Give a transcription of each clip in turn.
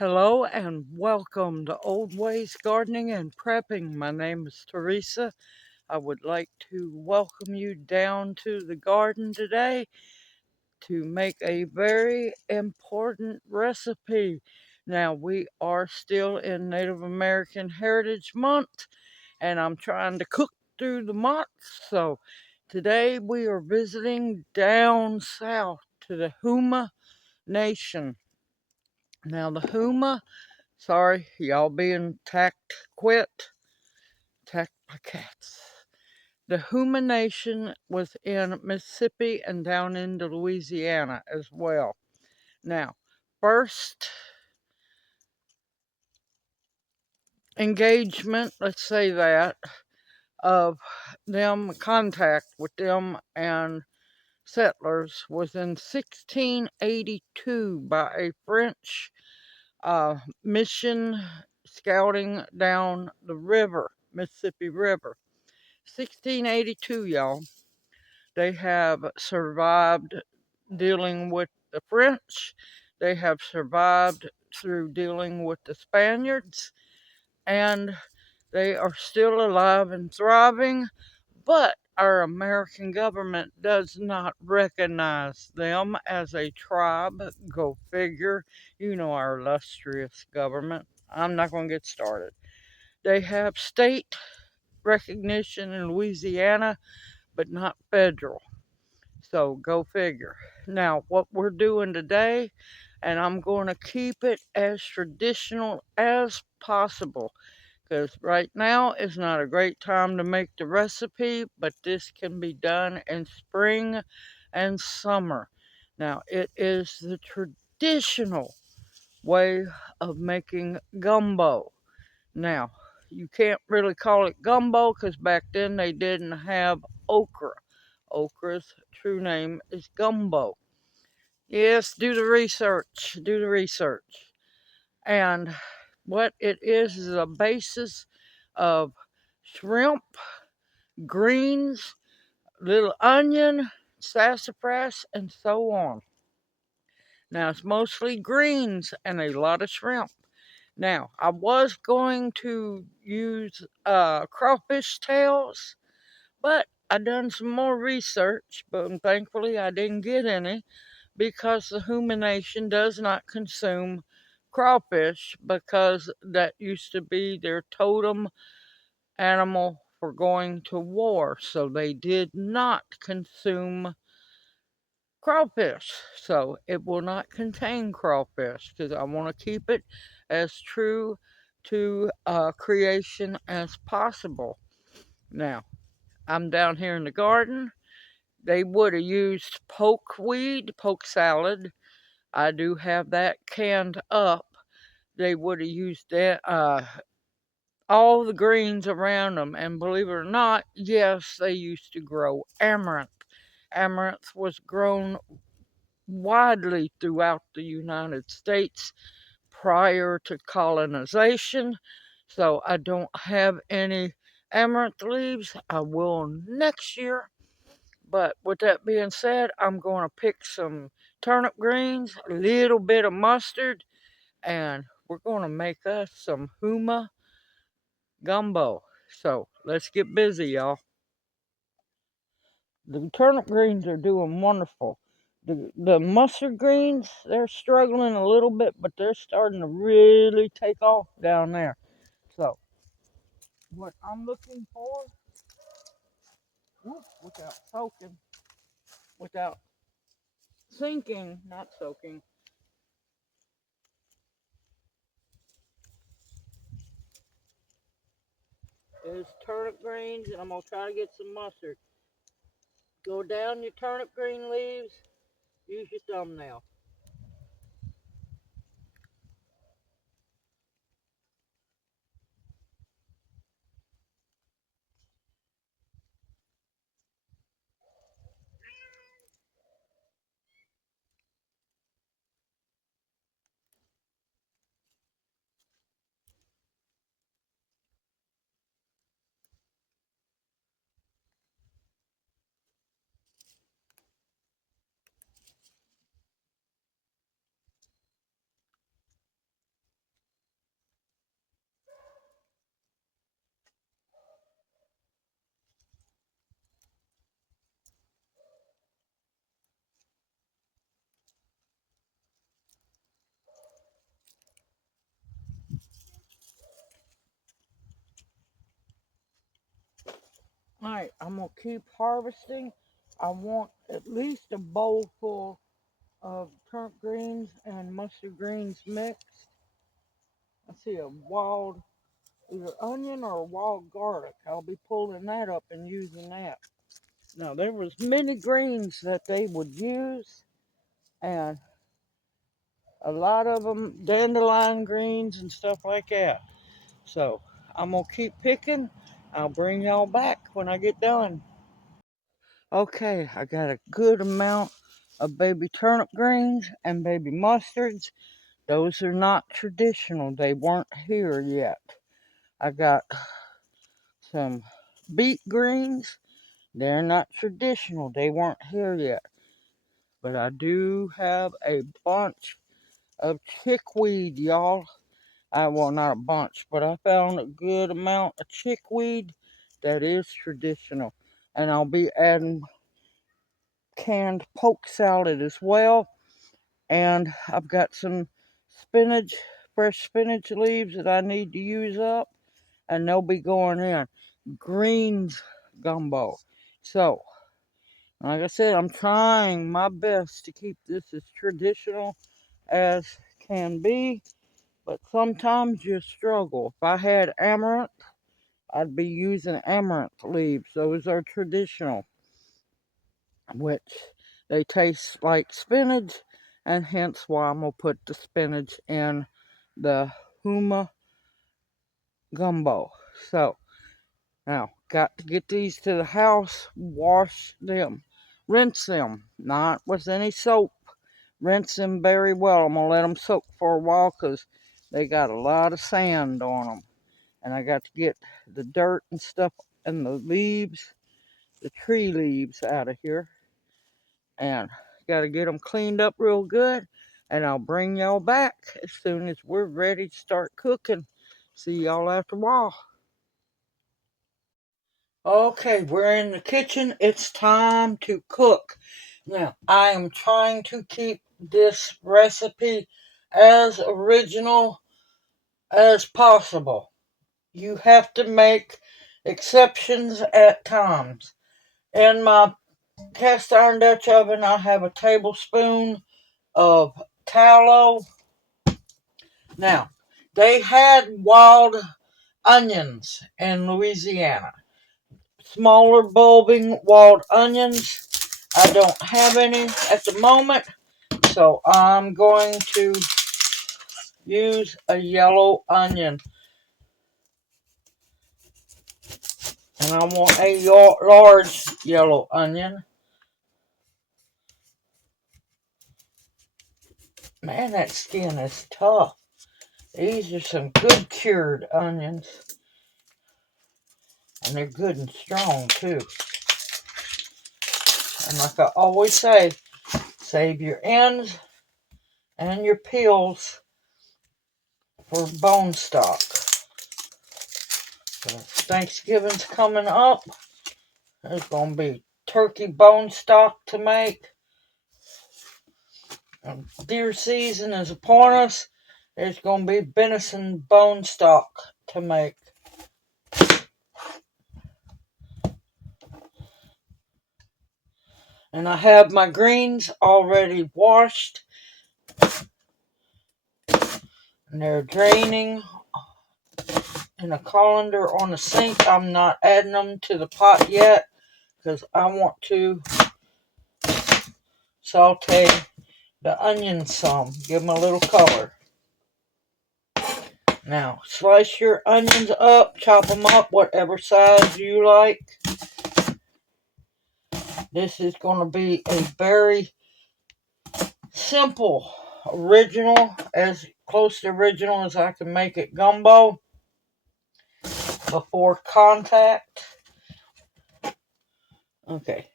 Hello and welcome to Old Ways Gardening and Prepping. My name is Teresa. I would like to welcome you down to the garden today to make a very important recipe. Now, we are still in Native American Heritage Month, and I'm trying to cook through the month. So, today we are visiting down south to the Houma Nation. Now, the Houma, sorry, y'all being attacked by cats. The Houma Nation was in Mississippi and down into Louisiana as well. Now, first engagement, let's say that, of them, contact with them and settlers was in 1682 by a French mission scouting down the river, Mississippi River. 1682, y'all. They have survived dealing with the French. They have survived through dealing with the Spaniards. And they are still alive and thriving. But our American government does not recognize them as a tribe. Go figure. You know our illustrious government. I'm not going to get started. They have state recognition in Louisiana, but not federal. So go figure. Now, what we're doing today, and I'm going to keep it as traditional as possible, because right now is not a great time to make the recipe, but this can be done in spring and summer. Now, it is the traditional way of making gumbo. Now, you can't really call it gumbo because back then they didn't have okra. Okra's true name is Gumbo. Yes, do the research. Do the research. And what it is a basis of shrimp, greens, little onion, sassafras, and so on. Now, it's mostly greens and a lot of shrimp. Now, I was going to use crawfish tails, but I done some more research, but thankfully I didn't get any because the Houma Nation does not consume crawfish because that used to be their totem animal for going to war. So they did not consume crawfish. So it will not contain crawfish because I want to keep it as true to creation as possible. Now, I'm down here in the garden. They would have used poke salad. I do have that canned up. They would have used that, all the greens around them. And believe it or not, yes, they used to grow amaranth. Amaranth was grown widely throughout the United States prior to colonization. So I don't have any amaranth leaves. I will next year. But with that being said, I'm going to pick some turnip greens, a little bit of mustard, and we're going to make us some Houma gumbo. So let's get busy, y'all. The turnip greens are doing wonderful. The mustard greens, they're struggling a little bit, but they're starting to really take off down there. So what I'm looking for, without soaking, without sinking, not soaking, is turnip greens, and I'm going to try to get some mustard. Go down your turnip green leaves, use your thumbnail. Alright, I'm going to keep harvesting. I want at least a bowl full of turnip greens and mustard greens mixed. I see a wild, either onion or wild garlic. I'll be pulling that up and using that. Now, there was many greens that they would use, and a lot of them dandelion greens and stuff like that. So, I'm going to keep picking. I'll bring y'all back when I get done. Okay, I got a good amount of baby turnip greens and baby mustards. Those are not traditional. They weren't here yet. I got some beet greens. They're not traditional. They weren't here yet. But I do have a bunch of chickweed, y'all. Well, not a bunch, but I found a good amount of chickweed that is traditional. And I'll be adding canned poke salad as well. And I've got some spinach, fresh spinach leaves that I need to use up, and they'll be going in. Greens gumbo. So, like I said, I'm trying my best to keep this as traditional as can be, but sometimes you struggle. If I had amaranth, I'd be using amaranth leaves. Those are traditional, which they taste like spinach, and hence why I'm going to put the spinach in the Houma gumbo. So, now, got to get these to the house, wash them, rinse them, not with any soap. Rinse them very well. I'm going to let them soak for a while because they got a lot of sand on them. And I got to get the dirt and stuff and the leaves, the tree leaves out of here. And got to get them cleaned up real good. And I'll bring y'all back as soon as we're ready to start cooking. See y'all after a while. Okay, we're in the kitchen. It's time to cook. Now, I am trying to keep this recipe as original as possible. You have to make exceptions at times. In my cast iron Dutch oven, I have a tablespoon of tallow. Now, they had wild onions in Louisiana. Smaller bulbing wild onions. I don't have any at the moment, so I'm going to use a yellow onion. And I want a large yellow onion. Man, that skin is tough. These are some good cured onions. And they're good and strong too. And like I always say, save your ends and your peels for bone stock. So Thanksgiving's coming up. There's going to be turkey bone stock to make. And deer season is upon us. There's going to be venison bone stock to make. And I have my greens already washed. And they're draining in a colander on the sink. I'm not adding them to the pot yet because I want to saute the onions some. Give them a little color. Now, slice your onions up, chop them up, whatever size you like. This is going to be a very simple, original, as close to original as I can make it gumbo before contact. Okay.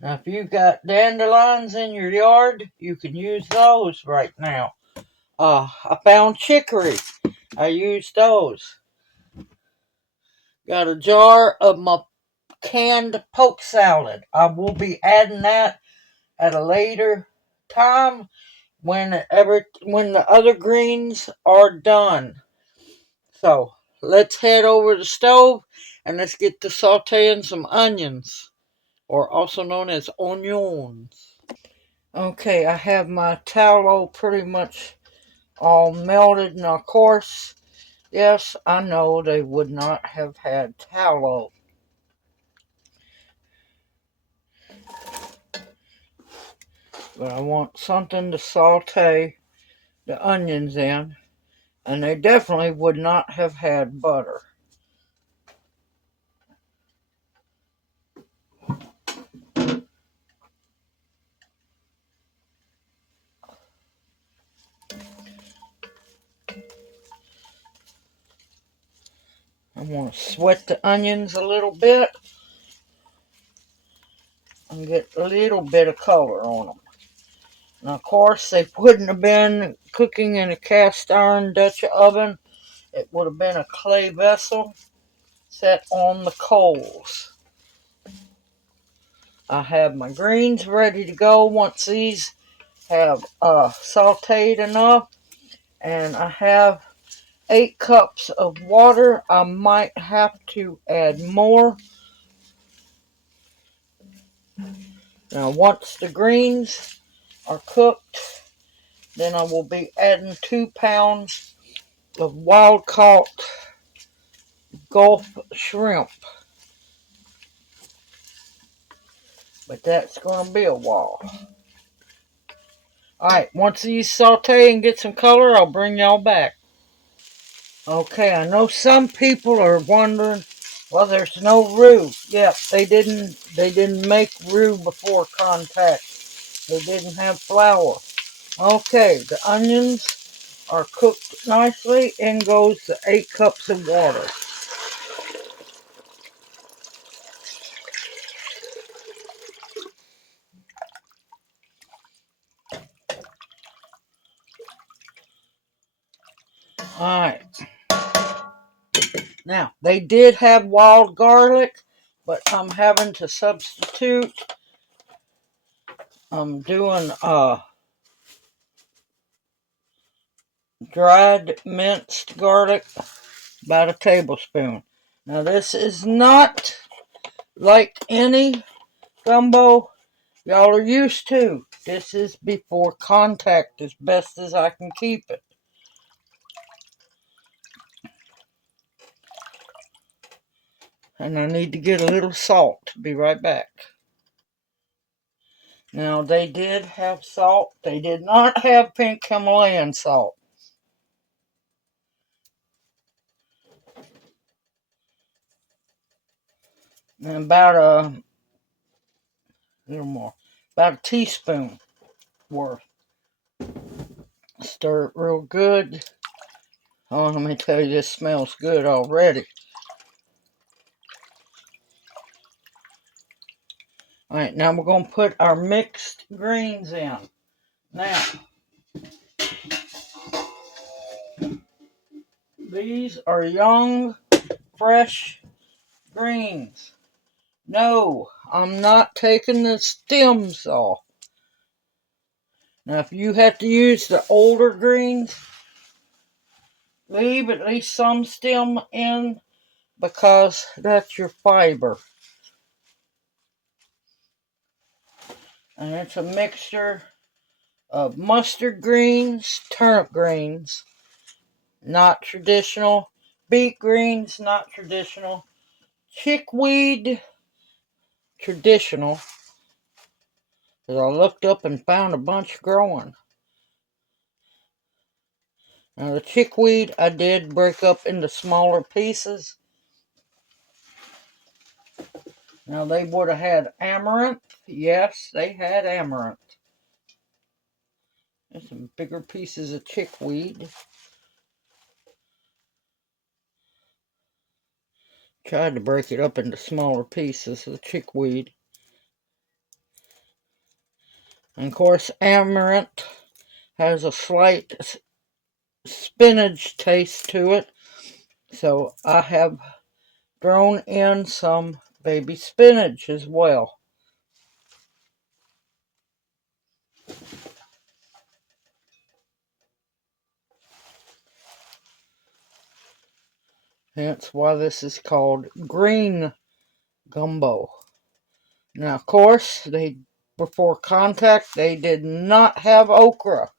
Now, if you've got dandelions in your yard, you can use those right now. I found chicory. I used those. Got a jar of my canned poke salad. I will be adding that at a later time. when the other greens are done. So let's head over to the stove and let's get to sauteing some onions, or also known as onions. Okay, I have my tallow pretty much all melted. Now, of course, yes, I know they would not have had tallow. But I want something to saute the onions in. And they definitely would not have had butter. I'm going to sweat the onions a little bit and get a little bit of color on them. Now, of course, they wouldn't have been cooking in a cast iron Dutch oven. It would have been a clay vessel set on the coals. I have my greens ready to go once these have sauteed enough. And I have 8 cups of water. I might have to add more. Now, once the greens are cooked, then I will be adding 2 pounds of wild caught Gulf shrimp. But that's going to be a while. Alright, once these saute and get some color, I'll bring y'all back. Okay, I know some people are wondering, well, there's no roux. Yep, they didn't make roux before contact. They didn't have flour. Okay, the onions are cooked nicely. In goes the 8 cups of water. Alright. Now, they did have wild garlic, but I'm having to substitute. I'm doing dried minced garlic, about a tablespoon. Now, this is not like any gumbo y'all are used to. This is before contact, as best as I can keep it. And I need to get a little salt. Be right back. Now, they did have salt. They did not have pink Himalayan salt. And about a little more, about a teaspoon worth. Stir it real good. Oh, let me tell you, this smells good already. Alright, now we're going to put our mixed greens in. Now, these are young, fresh greens. No, I'm not taking the stems off. Now, if you have to use the older greens, leave at least some stem in because that's your fiber. And it's a mixture of mustard greens, turnip greens, not traditional, beet greens, not traditional, chickweed, traditional, because I looked up and found a bunch growing. Now the chickweed I did break up into smaller pieces. Now they would have had amaranth. Yes, they had amaranth. There's some bigger pieces of chickweed. Tried to break it up into smaller pieces of chickweed. And of course, amaranth has a slight spinach taste to it. So I have thrown in some baby spinach as well. Hence why this is called green gumbo. Now, of course, before contact, they did not have okra.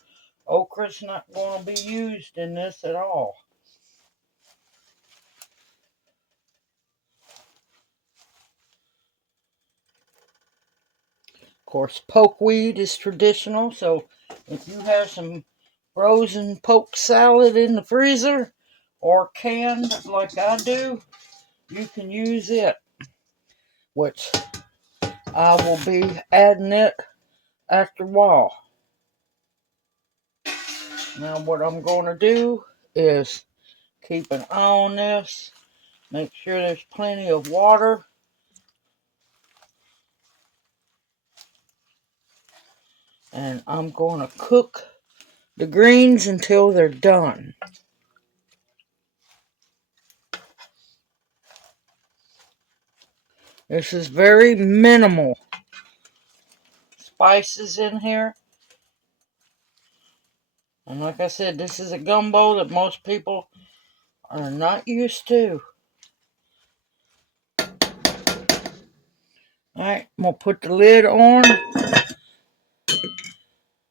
Okra's not going to be used in this at all. Of course, pokeweed is traditional, so if you have some frozen poke salad in the freezer or canned like I do, you can use it, which I will be adding it after a while. Now what I'm going to do is keep an eye on this, make sure there's plenty of water. And I'm going to cook the greens until they're done. This is very minimal spices in here. And like I said, this is a gumbo that most people are not used to. Alright, I'm going to put the lid on.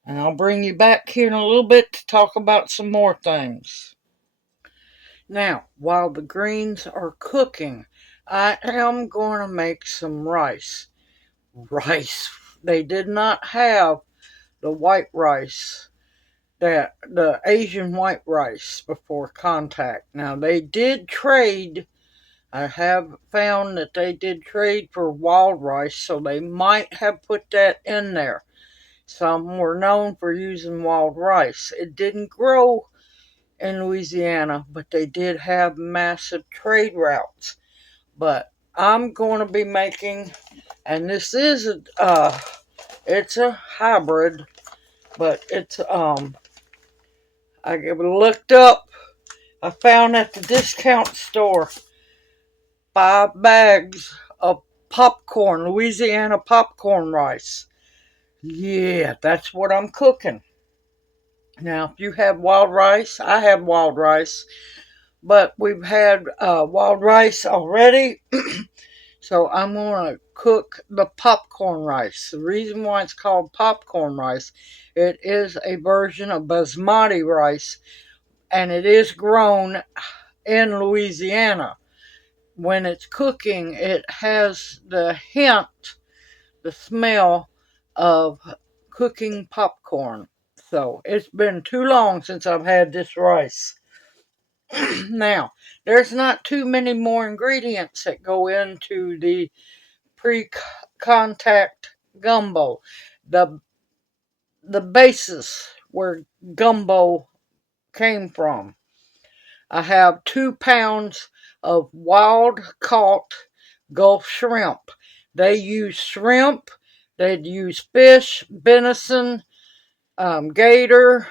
And I'll bring you back here in a little bit to talk about some more things. Now, while the greens are cooking, I am going to make some rice. They did not have the white rice, the Asian white rice before contact. Now, they did trade. I have found that they did trade for wild rice, so they might have put that in there. Some were known for using wild rice. It didn't grow in Louisiana, but they did have massive trade routes. But I'm going to be making, and this is it's a hybrid, but it's I looked up. I found at the discount store 5 bags of popcorn, Louisiana popcorn rice. Yeah, that's what I'm cooking. Now, if you have wild rice, I have wild rice, but we've had wild rice already, so I'm going to cook the popcorn rice. The reason why it's called popcorn rice, it is a version of basmati rice, and it is grown in Louisiana. When it's cooking, it has the smell of cooking popcorn. So it's been too long since I've had this rice. Now, there's not too many more ingredients that go into the pre-contact gumbo. The basis where gumbo came from. I have 2 pounds of wild caught Gulf shrimp. They use shrimp, they'd use fish, venison, gator,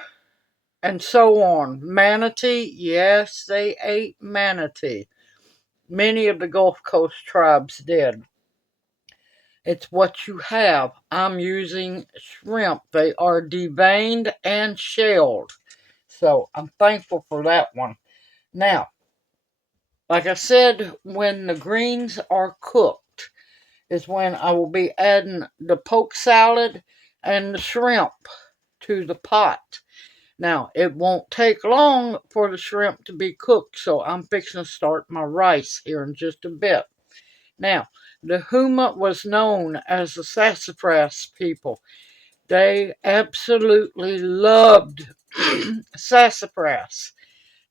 and so on. Manatee, yes, they ate manatee. Many of the Gulf Coast tribes did. It's what you have. I'm using shrimp. They are deveined and shelled. So I'm thankful for that one. Now, like I said, when the greens are cooked is when I will be adding the poke salad and the shrimp to the pot. Now, it won't take long for the shrimp to be cooked, so I'm fixing to start my rice here in just a bit. Now, the Houma was known as the sassafras people. They absolutely loved sassafras.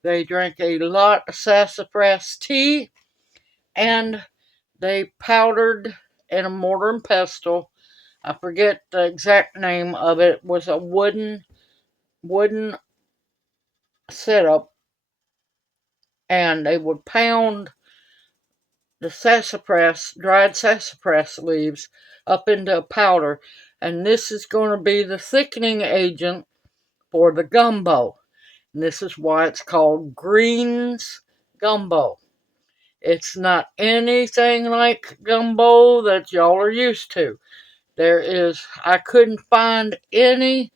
They drank a lot of sassafras tea, and they powdered in a mortar and pestle. I forget the exact name of it. It was a wooden setup, and they would pound the dried sassafras leaves up into a powder, and this is going to be the thickening agent for the gumbo. And this is why it's called greens gumbo. It's not anything like gumbo that y'all are used to. I couldn't find any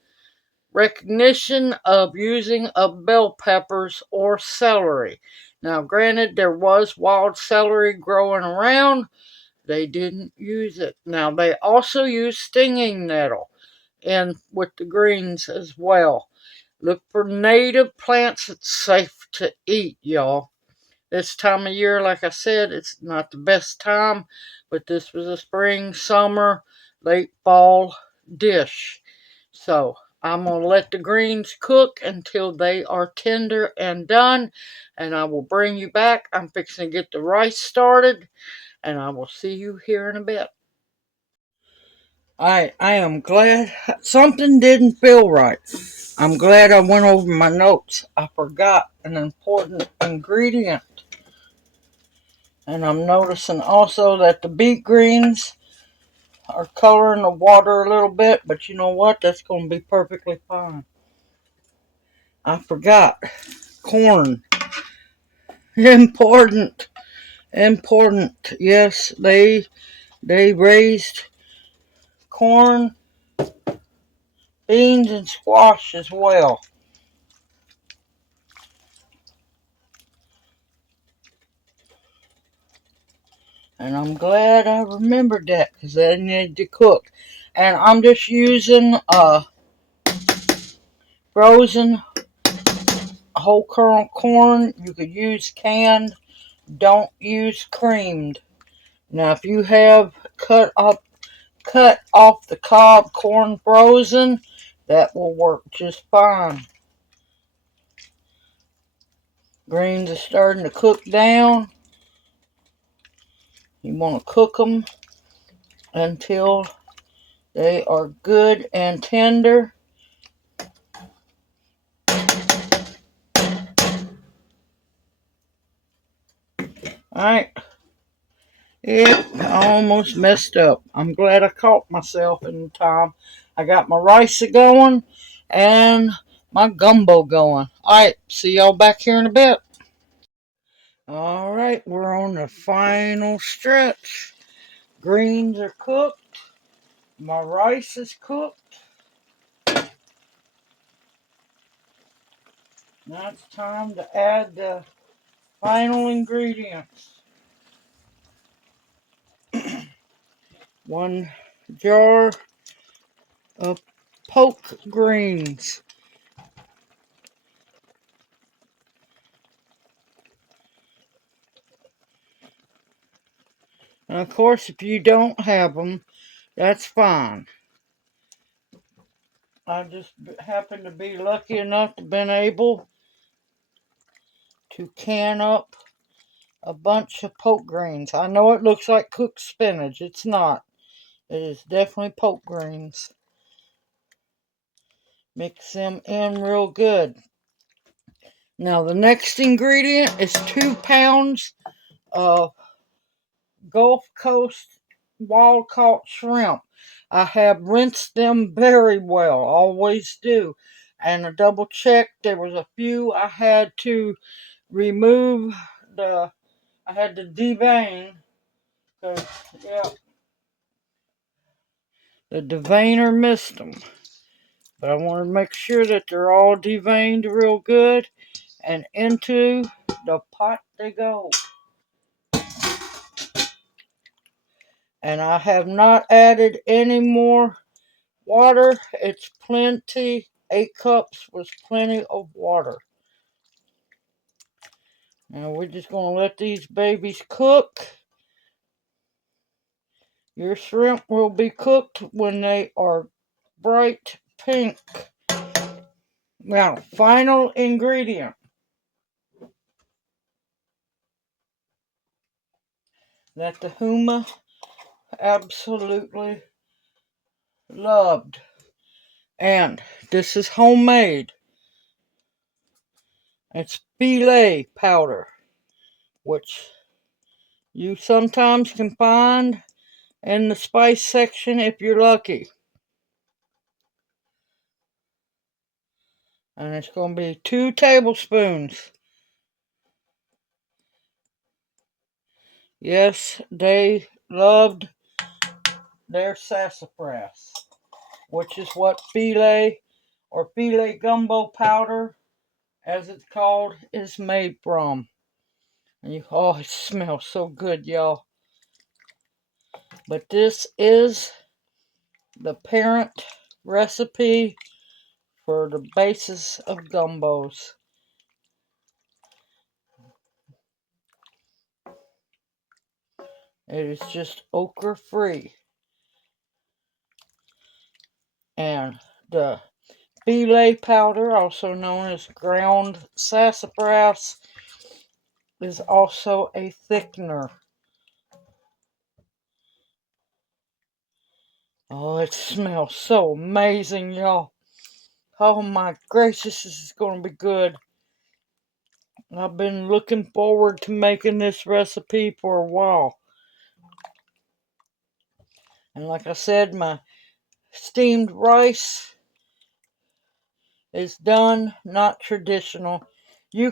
recognition of using of bell peppers or celery. Now, granted, there was wild celery growing around. They didn't use it. Now, they also use stinging nettle and with the greens as well. Look for native plants that's safe to eat, y'all. This time of year, like I said, it's not the best time, but this was a spring, summer, late fall dish. So I'm going to let the greens cook until they are tender and done, and I will bring you back. I'm fixing to get the rice started, and I will see you here in a bit. I am glad something didn't feel right. I'm glad I went over my notes. I forgot an important ingredient. And I'm noticing also that the beet greens are coloring the water a little bit, but you know what? That's going to be perfectly fine. I forgot. Corn. Important. Important. Yes, they raised corn, beans, and squash as well. And I'm glad I remembered that because they need to cook. And I'm just using frozen whole kernel corn. You could use canned. Don't use creamed. Now, if you have cut off the cob corn frozen, that will work just fine. Greens are starting to cook down. You want to cook them until they are good and tender. Alright. Yep, I almost messed up. I'm glad I caught myself in time. I got my rice going and my gumbo going. Alright, see y'all back here in a bit. Alright, we're on the final stretch. Greens are cooked. My rice is cooked. Now it's time to add the final ingredients. 1 jar of poke greens. And of course, if you don't have them, that's fine. I just happen to be lucky enough to been able to can up a bunch of poke greens. I know it looks like cooked spinach. It's not. It is definitely poke greens. Mix them in real good. Now the next ingredient is 2 pounds of Gulf Coast wild caught shrimp. I have rinsed them very well, always do. And I double checked. There was a few I had to remove I had to devein because, yeah, the deveiner missed them. But I want to make sure that they're all deveined real good, and into the pot they go. And I have not added any more water. It's plenty. 8 cups was plenty of water. Now we're just going to let these babies cook. Your shrimp will be cooked when they are bright pink. Now, final ingredient that the Houma absolutely loved. And this is homemade. It's belay powder, which you sometimes can find in the spice section if you're lucky. And it's going to be 2 tablespoons. Yes, they loved their sassafras, which is what belay or belay gumbo powder, as it's called, is made from. And oh, it smells so good, y'all. But this is the parent recipe for the basis of gumbos. It is just okra free. And the belay powder, also known as ground sassafras, is also a thickener. Oh, it smells so amazing, y'all. Oh my gracious, this is going to be good. I've been looking forward to making this recipe for a while. And like I said, my steamed rice is done, not traditional. You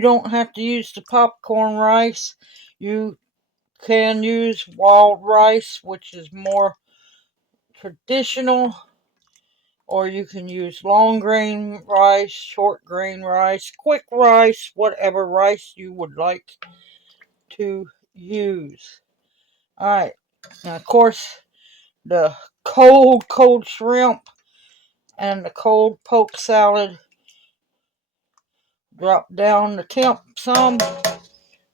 don't have to use the popcorn rice. You can use wild rice, which is more traditional, or you can use long grain rice, short grain rice, quick rice, whatever rice you would like to use. Alright, now of course the cold shrimp and the cold poke salad drop down the temp some.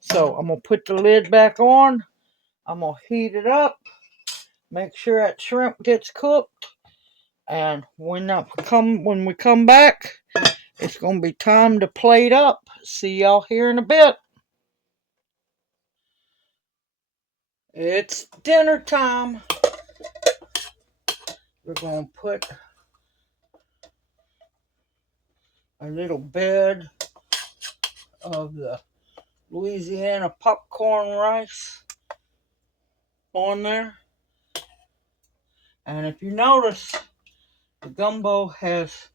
So I'm going to put the lid back on. I'm going to heat it up. Make sure that shrimp gets cooked. And when we come back, it's going to be time to plate up. See y'all here in a bit. It's dinner time. We're going to put a little bed of the Louisiana popcorn rice on there. And if you notice, the gumbo has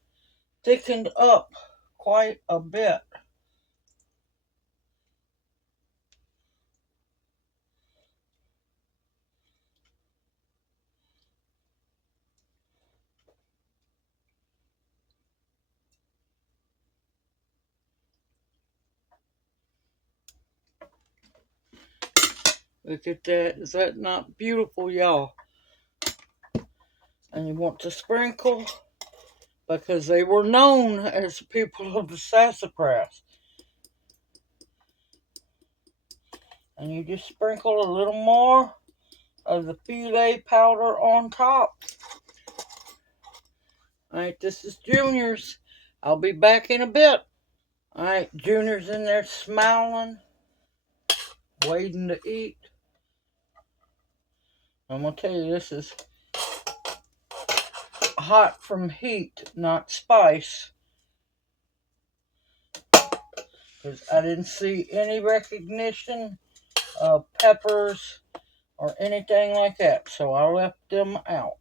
thickened up quite a bit. Look at that. Is that not beautiful, y'all? And you want to sprinkle, because they were known as the people of the sassafras. And you just sprinkle a little more of the filet powder on top. Alright, this is Junior's. I'll be back in a bit. Alright, Junior's in there smiling, waiting to eat. I'm going to tell you, this is hot from heat, not spice. Because I didn't see any recognition of peppers or anything like that, so I left them out.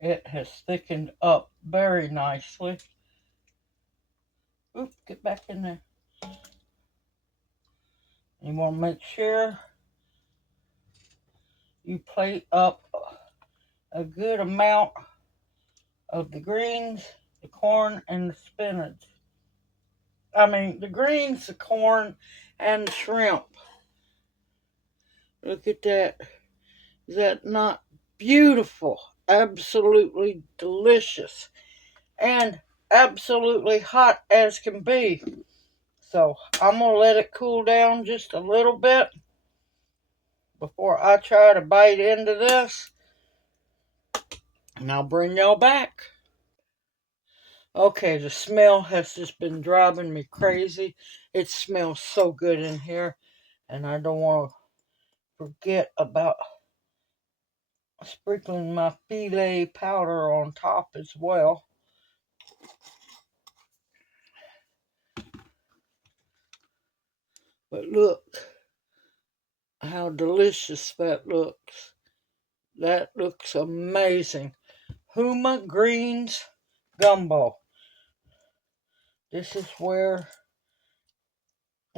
It has thickened up very nicely. Oop, get back in there. You want to make sure you plate up a good amount of the greens, the corn, and the spinach. I mean, the greens, the corn, and the shrimp. Look at that. Is that not beautiful? Absolutely delicious. And absolutely hot as can be. So I'm going to let it cool down just a little bit before I try to bite into this. And I'll bring y'all back. Okay, the smell has just been driving me crazy. It smells so good in here. And I don't want to forget about sprinkling my filet powder on top as well. But look how delicious that looks. That looks amazing. Houma Greens Gumbo. This is where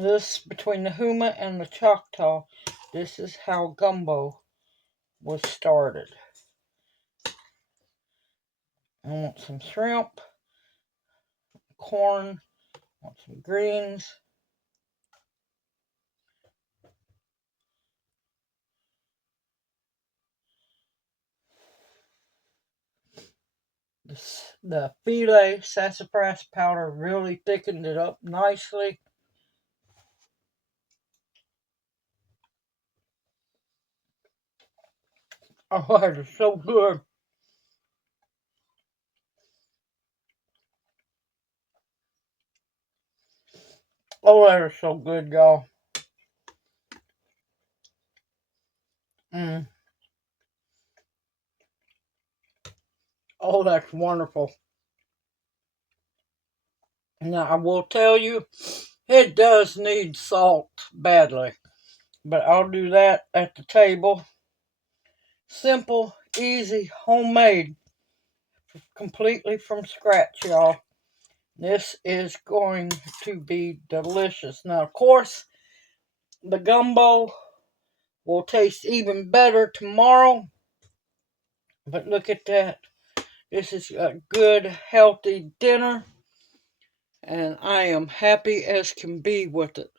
This, between the Houma and the Choctaw, this is how gumbo was started. I want some shrimp, corn, I want some greens. The filet sassafras powder really thickened it up nicely. Oh, that is so good. Oh, that is so good, y'all. Mm. Oh, that's wonderful. Now, I will tell you, it does need salt badly, but I'll do that at the table. Simple, easy, homemade, completely from scratch, y'all. This is going to be delicious. Now, of course, the gumbo will taste even better tomorrow, but look at that. This is a good, healthy dinner, and I am happy as can be with it.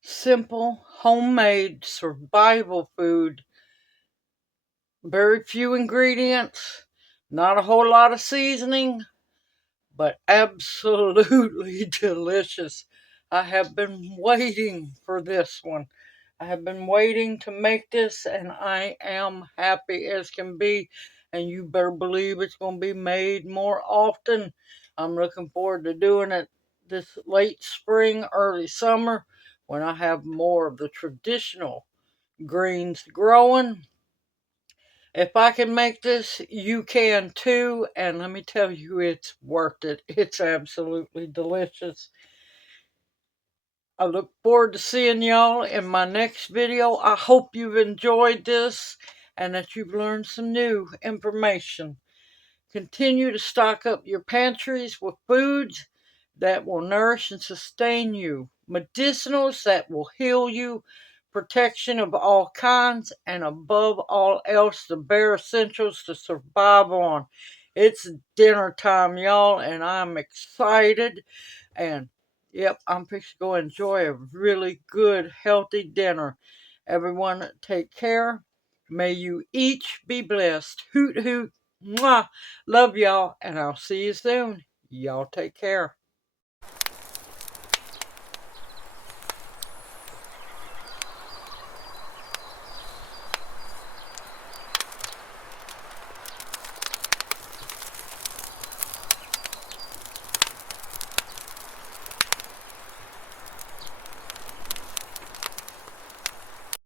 Simple, homemade, survival food. Very few ingredients, not a whole lot of seasoning, but absolutely delicious. I have been waiting for this one. I have been waiting to make this, and I am happy as can be. And you better believe it's going to be made more often. I'm looking forward to doing it this late spring, early summer, when I have more of the traditional greens growing. If I can make this, you can too. And let me tell you, it's worth it. It's absolutely delicious. I look forward to seeing y'all in my next video. I hope you've enjoyed this and that you've learned some new information. Continue to stock up your pantries with foods that will nourish and sustain you, medicinals that will heal you, protection of all kinds, and above all else, the bare essentials to survive on. It's dinner time, y'all, and I'm excited. And yep, I'm fixing to go enjoy a really good, healthy dinner. Everyone, take care. May you each be blessed. Hoot, hoot. Mwah. Love y'all, and I'll see you soon. Y'all take care.